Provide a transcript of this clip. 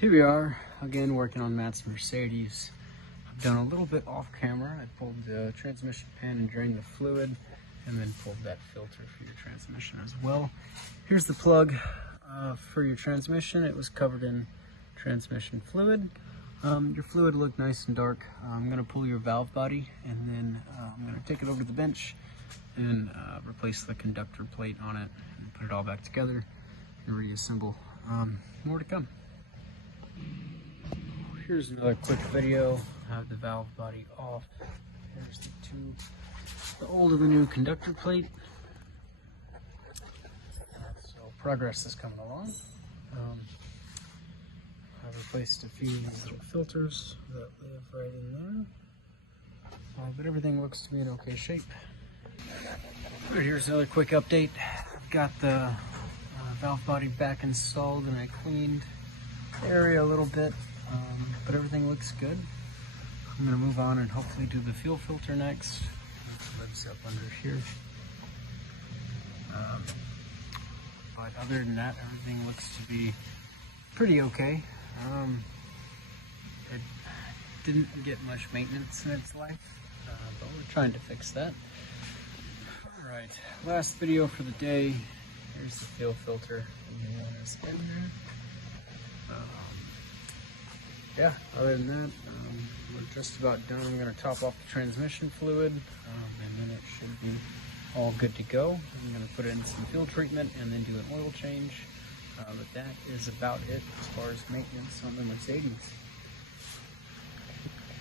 Here we are, again working on Matt's Mercedes. I've done a little bit off camera. I pulled the transmission pan and drained the fluid, and then pulled that filter for your transmission as well. Here's the plug for your transmission. It was covered in transmission fluid. Your fluid looked nice and dark. I'm going to pull your valve body, and then I'm going to take it over to the bench and replace the conductor plate on it and put it all back together and reassemble. More to come. Here's another quick video. I have the valve body off. Here's the tube, the old and the new conductor plate. So progress is coming along. I've replaced a few little filters that live right in there. But everything looks to be in okay shape. Here's another quick update. I've got the valve body back installed, and I cleaned the area a little bit, but everything looks good. I'm going to move on and hopefully do the fuel filter next. It lives up under here. But other than that, everything looks to be pretty okay. It didn't get much maintenance in its life, but we're trying to fix that. Alright, last video for the day. Here's the fuel filter. Yeah, other than that, we're just about done. I'm going to top off the transmission fluid, and then it should be all good to go. I'm going to put in some fuel treatment and then do an oil change. But that is about it as far as maintenance on the Mercedes.